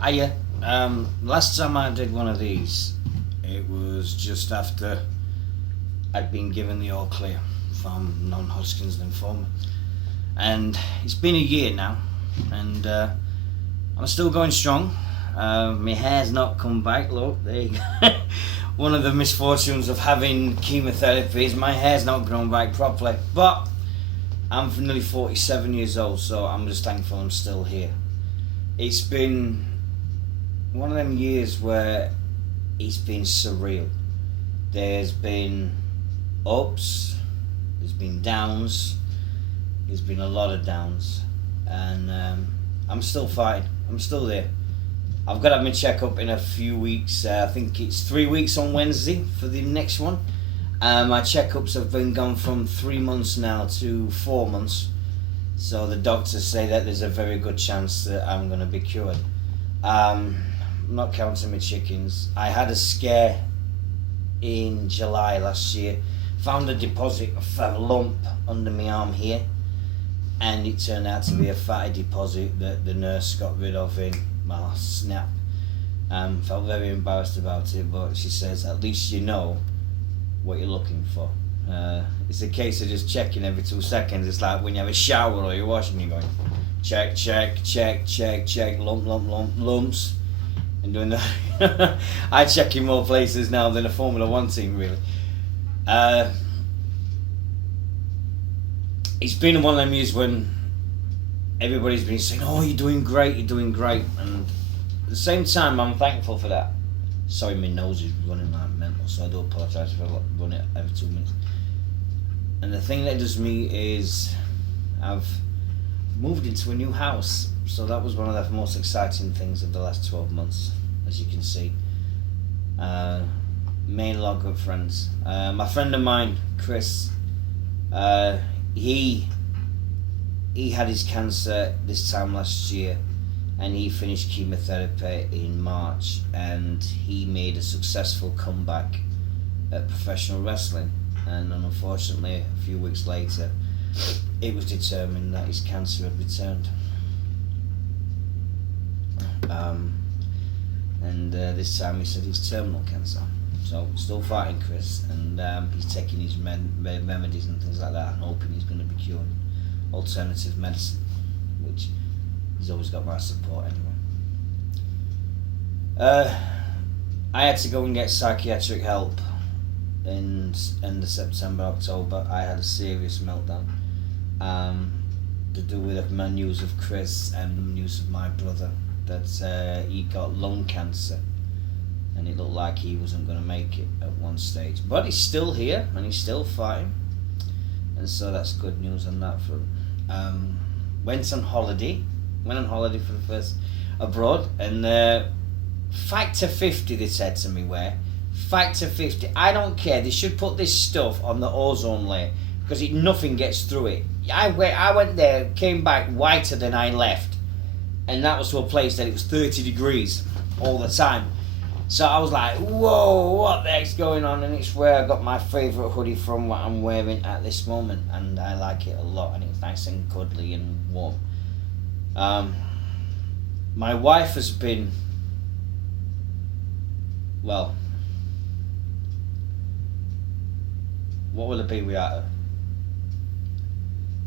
Last time I did one of these, it was just after I'd been given the all clear from Non Hodkins Lymphoma. And it's been a year now, and I'm still going strong. My hair's not come back, look, there you go. One of the misfortunes of having chemotherapy is my hair's not grown back properly. But I'm nearly 47 years old, so I'm just thankful I'm still here. It's been one of them years where it's been surreal. There's been ups, there's been downs, there's been a lot of downs, and I'm still fighting, I'm still there. I've got to have my checkup in a few weeks. I think it's 3 weeks on Wednesday for the next one. My checkups have been gone from 3 months now to 4 months. So the doctors say that there's a very good chance that I'm going to be cured. I'm not counting my chickens. I had a scare in July last year. Found a deposit of a lump under my arm here. And it turned out to be a fatty deposit that the nurse got rid of in snap. Felt very embarrassed about it, but she says at least you know what you're looking for. It's a case of just checking every 2 seconds. It's like when you have a shower or you're washing, you're going check, check, check, check, check, lump, lump, lump, lumps, and doing that. I check in more places now than a Formula 1 team, really. It's been one of them years when everybody's been saying, oh, you're doing great, and at the same time I'm thankful for that. Sorry, my nose is running like mental, so I do apologise if I run it every 2 minutes. And the thing that does me is I've moved into a new house, so that was one of the most exciting things of the last 12 months, as you can see. Made a lot of good friends. My friend of mine, Chris, he had his cancer this time last year, and he finished chemotherapy in March, and he made a successful comeback at professional wrestling. And unfortunately, a few weeks later, it was determined that his cancer had returned. This time he said it's terminal cancer. So still fighting Chris, and he's taking his remedies and things like that, and hoping he's going to be cured. Alternative medicine, which he's always got my support anyway. I had to go and get psychiatric help in end of September, October. I had a serious meltdown to do with my news of Chris and the news of my brother that he got lung cancer, and it looked like he wasn't going to make it at one stage, but he's still here and he's still fighting, and so that's good news on that front. Went on holiday for the first abroad, and factor 50 they said to me, where factor 50, I don't care, they should put this stuff on the ozone layer because nothing gets through it. I went there, came back whiter than I left, and that was to a place that it was 30 degrees all the time. So I was like, whoa, what the heck's going on? And it's where I got my favourite hoodie from, what I'm wearing at this moment, and I like it a lot, and it's nice and cuddly and warm. My wife has been, well, what will it be without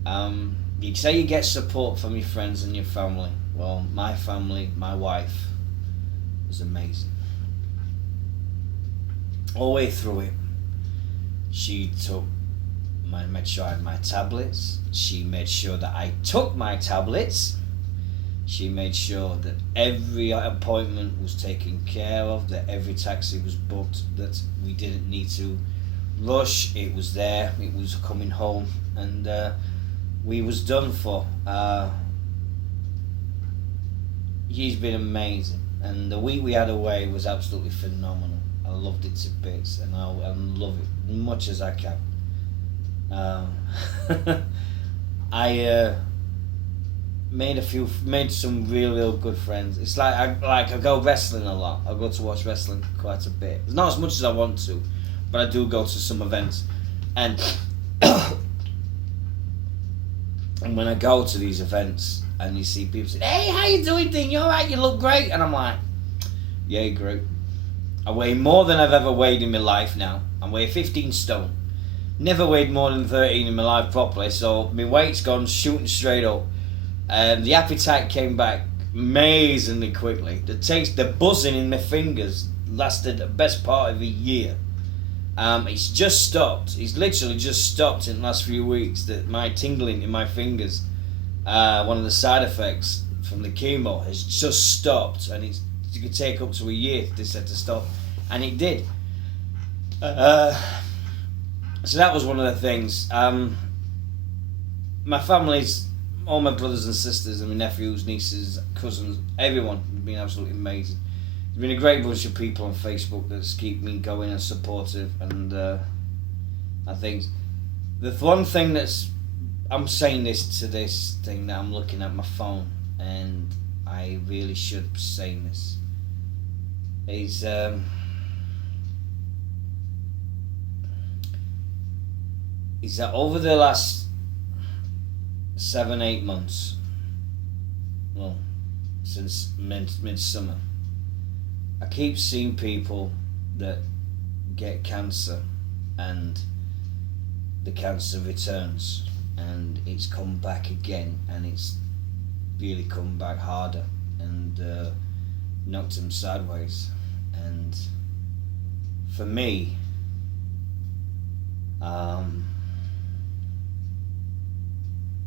her? You say you get support from your friends and your family. Well, my family, my wife, was amazing. All the way through it, she made sure I had my tablets. She made sure that I took my tablets. She made sure that every appointment was taken care of, that every taxi was booked, that we didn't need to rush. It was there, it was coming home, and we was done for. She's been amazing, and the week we had away was absolutely phenomenal. I loved it to bits, and I love it as much as I can. I made some real good friends. It's like I go wrestling a lot. I go to watch wrestling quite a bit. It's not as much as I want to, but I do go to some events, and and when I go to these events, and you see people say, "Hey, how you doing, Dean? You alright? You look great." And I'm like, "Yeah, great." I weigh more than I've ever weighed in my life now. I weigh 15 stone. Never weighed more than 13 in my life properly, so my weight's gone shooting straight up. The appetite came back amazingly quickly. The taste, the buzzing in my fingers lasted the best part of a year. It's just stopped. It's literally just stopped in the last few weeks. That my tingling in my fingers, one of the side effects from the chemo, has just stopped, and it could take up to a year. They said to stop, and it did. So that was one of the things. My family's, all my brothers and sisters, and my nephews, nieces, cousins, everyone has been absolutely amazing. There's been a great bunch of people on Facebook that's keep me going and supportive, and I think the one thing I'm saying this to this thing that I'm looking at my phone, and I really should be saying this, is that over the last 7-8 months, well, since midsummer, I keep seeing people that get cancer, and the cancer returns, and it's come back again, and it's really come back harder, and knocked them sideways. And for me,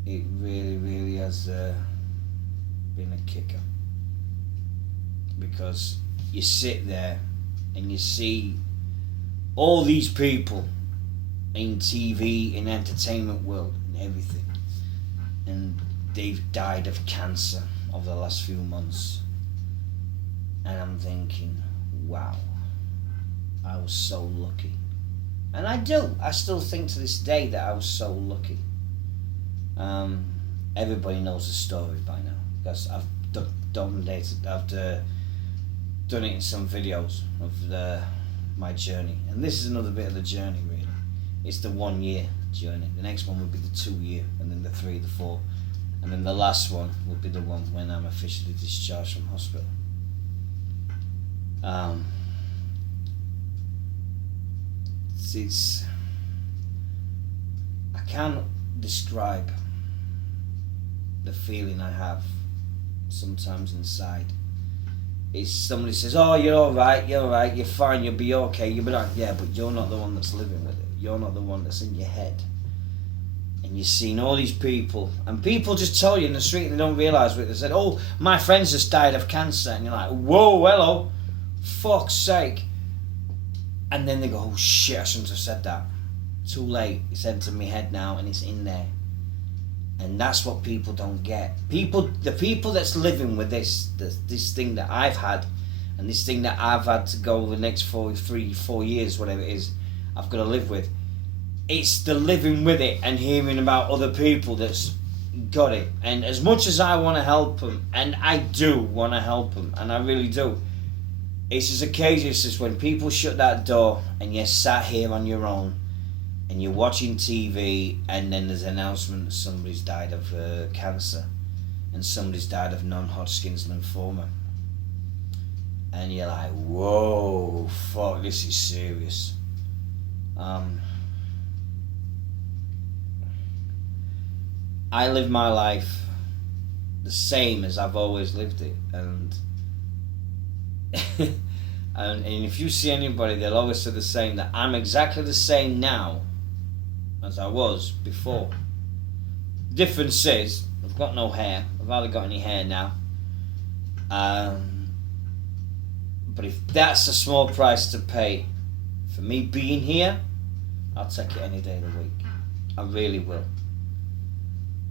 it really has been a kicker, because you sit there and you see all these people in TV, in entertainment world, and everything, and they've died of cancer over the last few months, and I'm thinking, wow, I was so lucky. And I still think to this day that I was so lucky. Everybody knows the story by now, because I've done it in some videos of my journey, and this is another bit of the journey. Really, it's the 1 year journey. The next one will be the 2 year, and then the 3, the 4, and then the last one will be the one when I'm officially discharged from hospital. I can't describe the feeling I have sometimes inside. It's somebody says, "Oh, you're alright, you're fine, you'll be okay, you'll be like," yeah, but you're not the one that's living with it. You're not the one that's in your head. And you're seeing all these people, and people just tell you in the street, and they don't realise what they said. "Oh, my friend's just died of cancer," and you're like, "Whoa, hello, fuck's sake." And then they go, "Oh shit, I shouldn't have said that. Too late, it's entered my head now, and it's in there." And that's what people don't get. The people that's living with this thing that I've had, and this thing that I've had to go the next 4 years, whatever it is, I've got to live with. It's the living with it and hearing about other people that's got it. And as much as I want to help them, and I do want to help them, and I really do, it's just a case. It's just when people shut that door and you're sat here on your own, and you're watching TV, and then there's an announcement that somebody's died of cancer, and somebody's died of Non Hodkins Lymphoma, and you're like, "Whoa, fuck, this is serious." I live my life the same as I've always lived it, and and if you see anybody, they'll always say the same, that I'm exactly the same now as I was before. Difference is, I've got no hair. I've hardly got any hair now. But if that's a small price to pay for me being here, I'll take it any day of the week. I really will.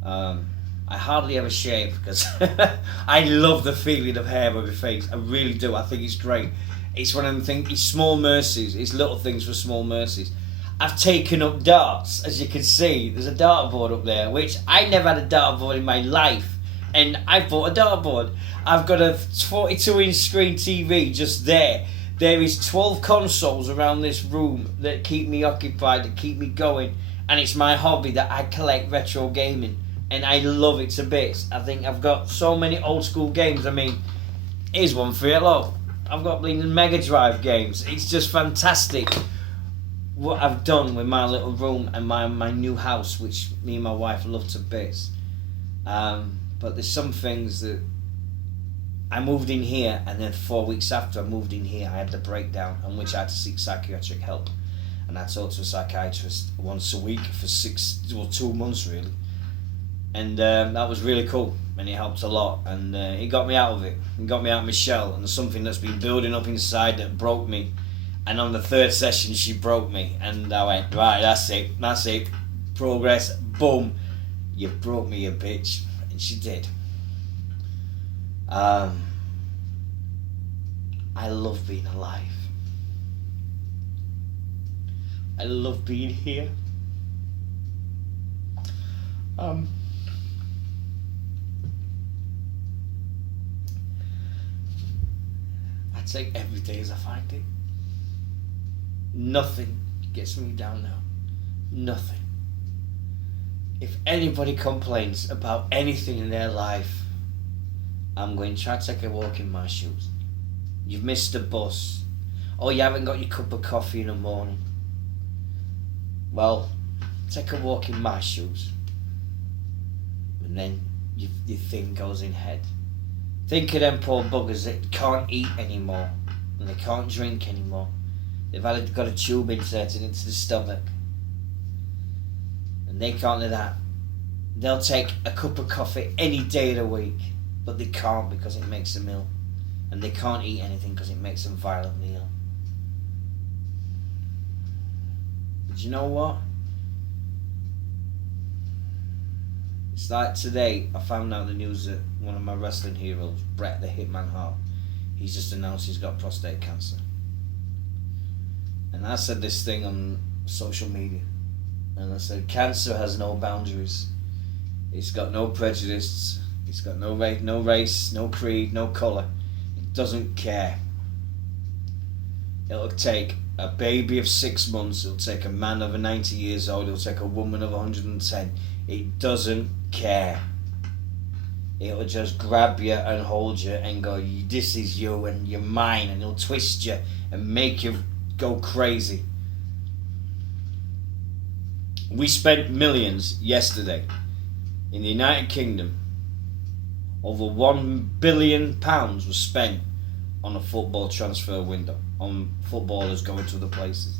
I hardly ever shave because I love the feeling of hair on my face. I really do. I think it's great. It's one of them things. It's small mercies. It's little things for small mercies. I've taken up darts, as you can see. There's a dartboard up there, which I never had a dartboard in my life, and I bought a dartboard. I've got a 42-inch screen TV just there. There is 12 consoles around this room that keep me occupied, that keep me going, and it's my hobby that I collect retro gaming. and I love it to bits. I think I've got so many old school games. I mean, here's one for you. Look, I've got bleeding Mega Drive games. It's just fantastic what I've done with my little room and my new house, which me and my wife love to bits. But there's some things that I moved in here, and then 4 weeks after I moved in here, I had the breakdown, in which I had to seek psychiatric help. And I talked to a psychiatrist once a week for 2 months really. And that was really cool, and it helped a lot, and it got me out of it. It got me out of my shell, and something that's been building up inside that broke me. And on the 3rd session, she broke me, and I went, right, that's it, progress, boom, you broke me, you bitch. And she did. I love being alive. I love being here. I take every day as I find it. Nothing gets me down now. Nothing. If anybody complains about anything in their life, I'm going to try to take a walk in my shoes. You've missed the bus, or you haven't got your cup of coffee in the morning. Well, take a walk in my shoes. And then your thing goes in head. Think of them poor buggers that can't eat anymore, and they can't drink anymore. They've got a tube inserted into the stomach, and they can't do that. They'll take a cup of coffee any day of the week, but they can't because it makes them ill. And they can't eat anything because it makes them violently ill. But you know what? It's like today, I found out the news that one of my wrestling heroes, Bret the Hitman Hart, he's just announced he's got prostate cancer. And I said this thing on social media, and I said, cancer has no boundaries. It's got no prejudice. It's got no race, no creed, no colour. It doesn't care. It'll take a baby of 6 months. It'll take a man of 90 years old. It'll take a woman of 110. It doesn't care. It'll just grab you and hold you and go, this is you and you're mine, and it'll twist you and make you go crazy. We spent millions yesterday in the United Kingdom. Over £1 billion was spent on a football transfer window, on footballers going to other places.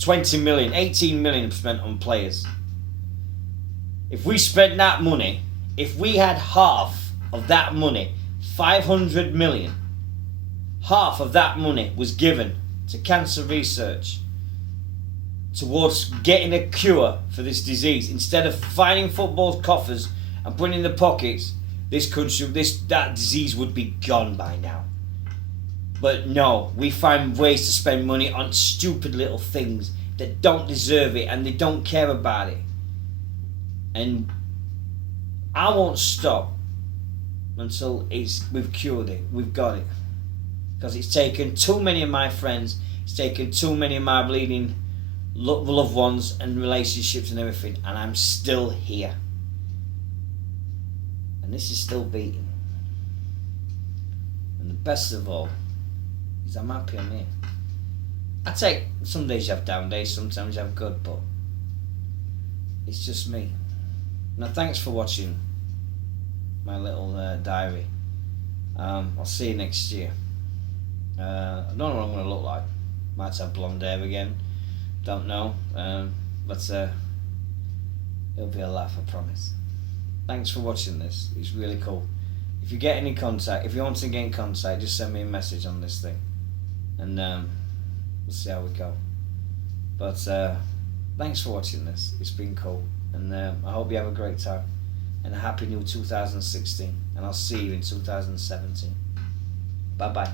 20 million, 18 million spent on players. If we spent that money, if we had half of that money, 500 million, half of that money was given to cancer research towards getting a cure for this disease, instead of finding football coffers and putting in the pockets, this country, that disease would be gone by now. But no, we find ways to spend money on stupid little things that don't deserve it, and they don't care about it. And I won't stop until we've cured it, we've got it. Because it's taken too many of my friends, it's taken too many of my bleeding loved ones and relationships and everything, and I'm still here. And this is still beating. And the best of all is I'm happy I'm here. Some days you have down days, sometimes you have good, but it's just me. Now thanks for watching my little diary. I'll see you next year. I don't know what I'm going to look like. Might have blonde hair again. Don't know. But it'll be a laugh, I promise. Thanks for watching this. It's really cool. If you get any contact, if you want to get in contact, just send me a message on this thing, and we'll see how we go. But thanks for watching this. It's been cool, and I hope you have a great time and a happy new 2016. And I'll see you in 2017. Bye bye.